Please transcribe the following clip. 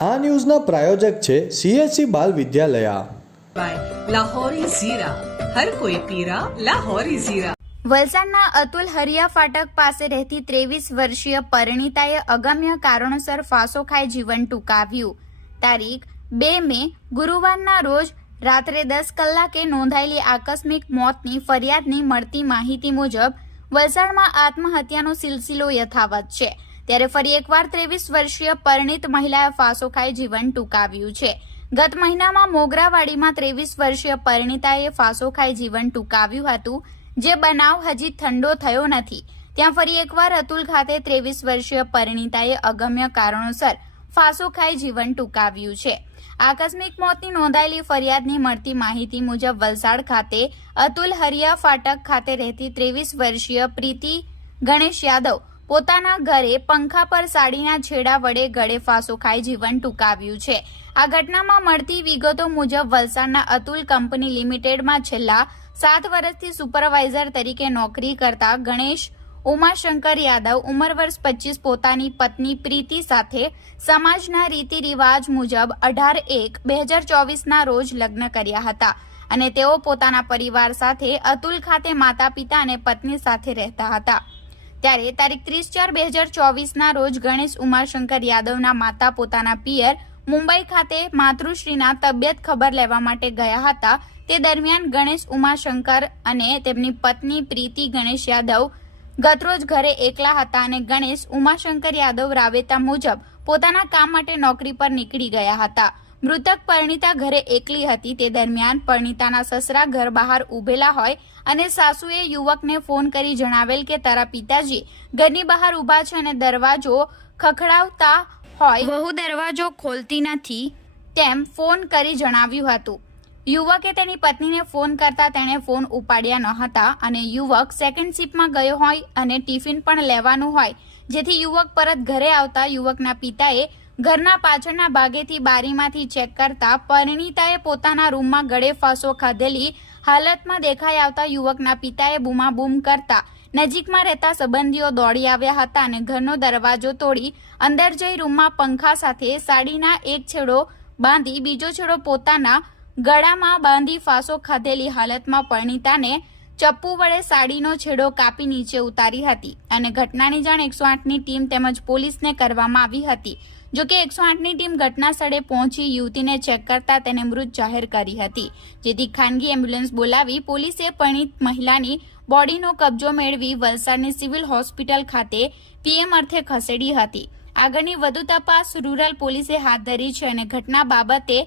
આ ન્યૂઝના પ્રાયોજક છે CSC બાલ વિદ્યાલયા. લાહોરી ઝીરા, હર કોઈ પીરા લાહોરી ઝીરા. વલસાડના અતુલ હરિયા ફાટક પાસે રહેતી 23 વર્ષીય પરિણીતાએ અગમ્ય કારણોસર ફાંસો ખાઈ જીવન ટૂંકાવ્યું. તારીખ 2 મે ગુરુવારના રોજ રાત્રે 10 કલાકે નોંધાયેલી આકસ્મિક મોતની ફરિયાદની મળતી માહિતી મુજબ વલસાડમાં આત્મહત્યાનો સિલસિલો યથાવત છે. ત્યારે ફરી એકવાર 23 વર્ષીય પરિણીત મહિલાએ ફાંસો ખાઈ જીવન ટૂંકાવ્યું છે. ગત મહિનામાં મોગરાવાડીમાં 23 વર્ષીય પરિણીતાએ ફાંસો ખાઈ જીવન ટૂંકાવ્યું હતું. જે બનાવ હજી ઠંડો થયો નથી, ત્યાં ફરી એકવાર અતુલ ખાતે 23 વર્ષીય પરિણીતાએ અગમ્ય કારણોસર ફાંસો ખાઈ જીવન ટૂંકાવ્યું છે. આકસ્મિક મોતની નોંધાયેલી ફરિયાદની મળતી માહિતી મુજબ વલસાડ ખાતે અતુલ હરિયા ફાટક ખાતે રહેતી 23 વર્ષીય પ્રીતિ ગણેશ યાદવ પોતાના ઘરે પંખા પર સાડીના છેડા વડે ગળે ફાંસો ખાઈ જીવન ટૂંકાવ્યું છે. આ ઘટનામાં મળતી વિગતો મુજબ વલસાડના અતુલ કંપની લિમિટેડમાં છેલ્લા 7 વર્ષથી સુપરવાઇઝર તરીકે નોકરી કરતા ગણેશ ઉમાશંકર યાદવ ઉંમર વર્ષ 25 પોતાની પત્ની પ્રીતિ સાથે સમાજના રીતિ રિવાજ મુજબ 18/1/2024ના રોજ લગ્ન કર્યા હતા અને તેઓ પોતાના પરિવાર સાથે અતુલ ખાતે માતા પિતા અને પત્ની સાથે રહેતા હતા. ત્યારે તારીખ 30/4/2024ના રોજ ગણેશ ઉમાશંકર યાદવના માતા પોતાના પિયર મુંબઈ ખાતે માતૃશ્રીના તબિયત ખબર લેવા માટે ગયા હતા. તે દરમિયાન ગણેશ ઉમાશંકર અને તેમની પત્ની પ્રીતિ ગણેશ યાદવ ગતરોજ ઘરે એકલા હતા અને ગણેશ ઉમાશંકર યાદવ રાબેતા મુજબ પોતાના કામ માટે નોકરી પર નીકળી ગયા હતા. મૃતક પરિણીતા ઘરે એકલી હતી. તે દરમિયાન પરિણીતાના સસરા ઘર બહાર ઉભેલા હોય અને સાસુએ યુવકને ફોન કરી જણાવેલ કે તારા પિતાજી ઘરની બહાર ઊભા છે અને દરવાજો ખખડાવતા હોય, વહુ દરવાજો ખોલતી નથી તેમ ફોન કરી જણાવ્યું હતું. યુવકે તેની પત્નીને ફોન કરતા તેણે ફોન ઉપાડ્યા ન હતા અને યુવક સેકન્ડ શિફ્ટમાં ગયો હોય અને ટિફિન પણ લેવાનું હોય, જેથી યુવક પરત ઘરે આવતા યુવકના પિતાએ ઘરના પાછળના ભાગેથી બારીમાંથી ચેક કરતા પરિણીતાએ પોતાના રૂમમાં ગળે ફાંસો ખાધેલી હાલતમાં દેખાઈ આવતા યુવકના પિતાએ બૂમાબૂમ કરતા નજીકમાં રહેતા સંબંધીઓ દોડી આવ્યા હતા અને ઘરનો દરવાજો તોડી અંદર જઈ રૂમમાં પંખા સાથે સાડીના એક છેડો બાંધી બીજો છેડો પોતાના ગળામાં બાંધી ફાંસો ખાધેલી હાલતમાં પરિણીતાને ચપ્પુ વડે સાડીનો છેડો કાપી નીચે ઉતારી હતી અને ઘટનાની જાણ 108ની ટીમ તેમજ પોલીસને કરવામાં આવી હતી. જોકે 108ની ટીમ ઘટના સ્થળે પહોંચી યુવતીને ચેક કરતા તેને મૃત જાહેર કરી હતી, જેથી ખાનગી એમ્બ્યુલન્સ બોલાવી પોલીસે પરિણીત મહિલાની બોડીનો કબજો મેળવી વલસાડની સિવિલ હોસ્પિટલ ખાતે PM અર્થે ખસેડી હતી. આગળની વધુ તપાસ રૂરલ પોલીસે હાથ ધરી છે અને ઘટના બાબતે